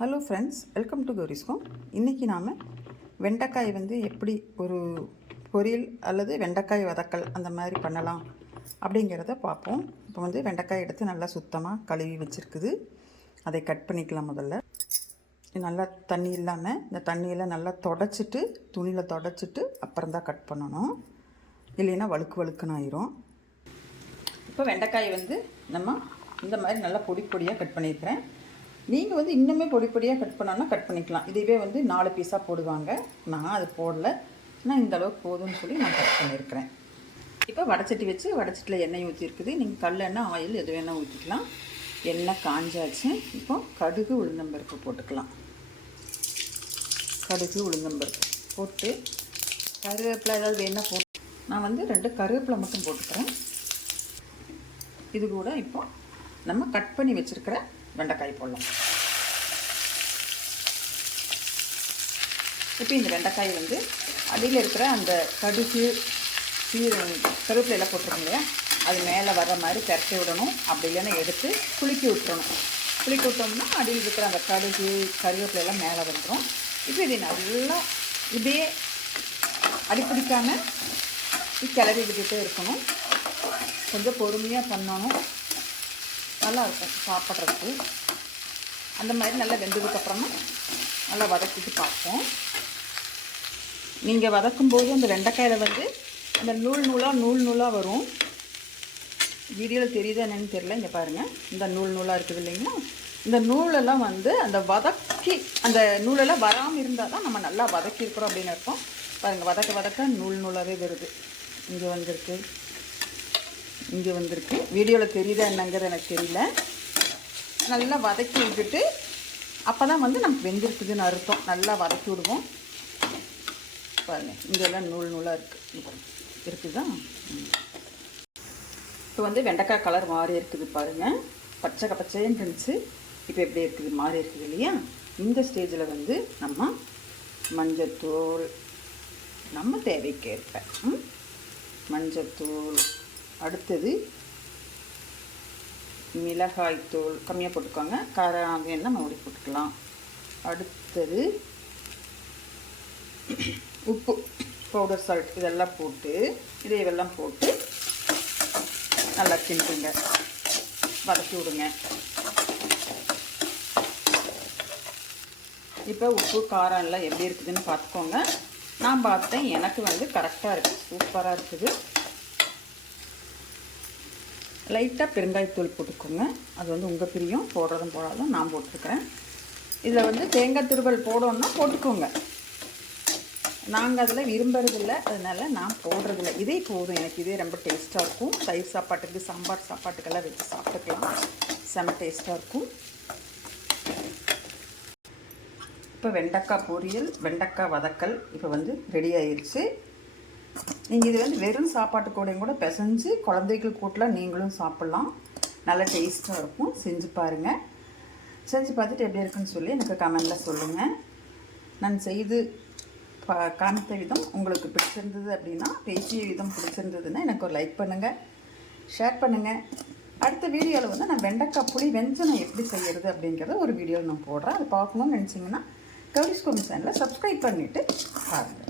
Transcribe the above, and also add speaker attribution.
Speaker 1: Hello friends welcome to கோரிஸ்கோம் இன்றைக்கி நாம் வெண்டைக்காய் வந்து எப்படி ஒரு பொரியல் அல்லது வெண்டைக்காய் வதக்கல் அந்த மாதிரி பண்ணலாம் அப்படிங்கிறத பார்ப்போம். இப்போ வந்து வெண்டைக்காய் எடுத்து நல்லா சுத்தமாக கழுவி வச்சுருக்குது. அதை கட் பண்ணிக்கலாம் முதல்ல. நல்லா தண்ணி இல்லாமல் இந்த தண்ணியெல்லாம் நல்லா தொடச்சிட்டு துணியில் தொடச்சிட்டு அப்புறம் தான் கட் பண்ணணும். இல்லைன்னா வழுக்கு வழுக்குன்னு ஆயிரும். இப்போ வெண்டைக்காய் வந்து நம்ம இந்த மாதிரி நல்லா பொடி பொடியாக கட் பண்ணியிருக்கிறேன். நீங்கள் வந்து இன்னுமே பொடி பொடியாக கட் பண்ணோன்னா கட் பண்ணிக்கலாம். இதுவே வந்து நாலு பீஸாக போடுவாங்க. நான் அது போடல. நான் இந்த அளவுக்கு போதும்னு சொல்லி நான் கட் பண்ணியிருக்கிறேன். இப்போ வடச்சட்டி வச்சு வடச்சட்டியில் எண்ணெய் ஊற்றிருக்குது நீங்கள் கல்லெண்ணெய் ஆயில் எது வேணால் ஊற்றிக்கலாம் எண்ணெய் காஞ்சாச்சு. இப்போ கடுகு உளுந்தம்பருப்பு போட்டுக்கலாம். கடுகு உளுந்தம்பருப்பு போட்டு கருவேப்பிலை ஏதாவது வேணால் போட்டு நான் வந்து ரெண்டு கருவேப்பிலை மட்டும் போட்டுக்கிறேன். இது கூட இப்போ நம்ம கட் பண்ணி வச்சுருக்கிற வெண்டைக்காய் போடலாம். இப்போ இந்த வெண்டைக்காய் வந்து அடியில் இருக்கிற அந்த கடுகு சீர கருவேப்பிலையெல்லாம் போட்டிருக்கோம் இல்லையா? அது மேலே வர்ற மாதிரி திரட்டி விடணும். அப்படி இல்லைன்னா எடுத்து குலுக்கி விட்டுறணும். குலுக்கி விட்டோம்னா அடியில் இருக்கிற அந்த கடுகு கருவேப்பிலையெல்லாம் மேலே வந்துடும் இப்போ இது நல்லா இதே அடிப்பிடிக்காமல் கிளறி விட்டுட்டே இருக்கணும். கொஞ்சம் பொறுமையாக பண்ணணும். நல்லா இருக்கும் சாப்பிட்றதுக்கு. அந்த மாதிரி நல்லா வெந்ததுக்கப்புறமா நல்லா வதக்கிட்டு பார்ப்போம். நீங்கள் வதக்கும்போது அந்த வெண்டைக்காயில் வந்து அந்த நூல் நூலாக நூல் நூலாக வரும். வீடியோவில் தெரியுதா என்னென்னு தெரியல இங்கே பாருங்கள் இந்த நூல் நூலாக இருக்குது இல்லைங்களா? இந்த நூலெல்லாம் வந்து அந்த வதக்கி அந்த நூலெல்லாம் வராமல் இருந்தால் தான் நம்ம நல்லா வதக்கியிருக்கிறோம் அப்படின்னு அர்த்தம். பாருங்கள் வதக்க வதக்க நூல் நூலாகவே வருது. இங்கே வந்திருக்கு. இங்கே வந்திருக்கு. வீடியோவில் தெரியுதா என்னங்கிறது எனக்கு தெரியல. நல்லா வதக்கி விட்டுட்டு அப்போ தான் வந்து நமக்கு வெந்திருக்குதுன்னு அர்த்தம். நல்லா வதக்கி விடுவோம். பாருங்கள் இங்கெல்லாம் நூல் நூலாக இருக்குது இருக்குதா? இப்போ வந்து வெண்டைக்காய் கலர் மாறி இருக்குது பாருங்கள் பச்சை பச்சைன்னு இருந்துச்சு. இப்போ எப்படி இருக்குது? மாறி இருக்குது இல்லையா? இந்த ஸ்டேஜில் வந்து நம்ம மஞ்சத்தூள் நம்ம தேவைக்கேற்ப மஞ்சத்தூள் அடுத்தது மிளகாய்த்தூள் கம்மியாக போட்டுக்கோங்க. காரம் வேணால் மறுபடி போட்டுக்கலாம். அடுத்தது உப்பு பவுடர் சால்ட் இதெல்லாம் போட்டு இதையெல்லாம் போட்டு நல்லா கிண்டுங்க. வதக்கி விடுங்க. இப்போ உப்பு காரம் எல்லாம் எப்படி இருக்குதுன்னு பார்த்துக்கோங்க. நான் பார்த்தேன். எனக்கு வந்து கரெக்டாக இருக்குது சூப்பராக இருக்குது. லைட்டாக பெருங்காயத்தூள் போட்டுக்கோங்க. அது வந்து உங்கள் பிரியம். போடுறதும் போடாதும் நான் போட்டிருக்கிறேன் இதில் வந்து தேங்காய் திருவல் போடணுன்னா போட்டுக்கோங்க. நாங்கள் அதில் விரும்புறதில்ல. அதனால் நான் போடுறதில்ல. இதே போதும். எனக்கு இதே ரொம்ப டேஸ்ட்டாக இருக்கும். தயிர் சாப்பாட்டுக்கு சாம்பார் சாப்பாட்டுக்கெல்லாம் வச்சு சாப்பிட்டுக்கலாம். செம டேஸ்ட்டாக இருக்கும். இப்போ வெண்டைக்காய் பொரியல் வெண்டைக்காய் வதக்கல் இப்போ வந்து ரெடி ஆயிடுச்சு நீங்கள் இது வந்து வெறும் சாப்பாட்டு கூடையும் கூட பிசைஞ்சு குழந்தைகள் கூட்டலாம் நீங்களும் சாப்பிட்லாம். நல்லா டேஸ்ட்டாக இருக்கும். செஞ்சு பாருங்கள் செஞ்சு பார்த்துட்டு எப்படி இருக்குன்னு சொல்லி எனக்கு கமெண்டில் சொல்லுங்கள் நான் செய்து ப காமித்த விதம் உங்களுக்கு பிடிச்சிருந்தது அப்படின்னா பேசிய விதம் பிடிச்சிருந்ததுன்னா எனக்கு ஒரு லைக் பண்ணுங்கள் ஷேர் பண்ணுங்கள் அடுத்த வீடியோவில் வந்து நான் வெண்டைக்காய் புளி வெஞ்சனம் எப்படி செய்கிறது அப்படிங்கிறத ஒரு வீடியோவில் நான் போடுறேன். அதை பார்க்கணும்னு நினச்சிங்கன்னா கௌரிஸ் கோமி சேனலை சப்ஸ்கிரைப் பண்ணிவிட்டு பாருங்கள்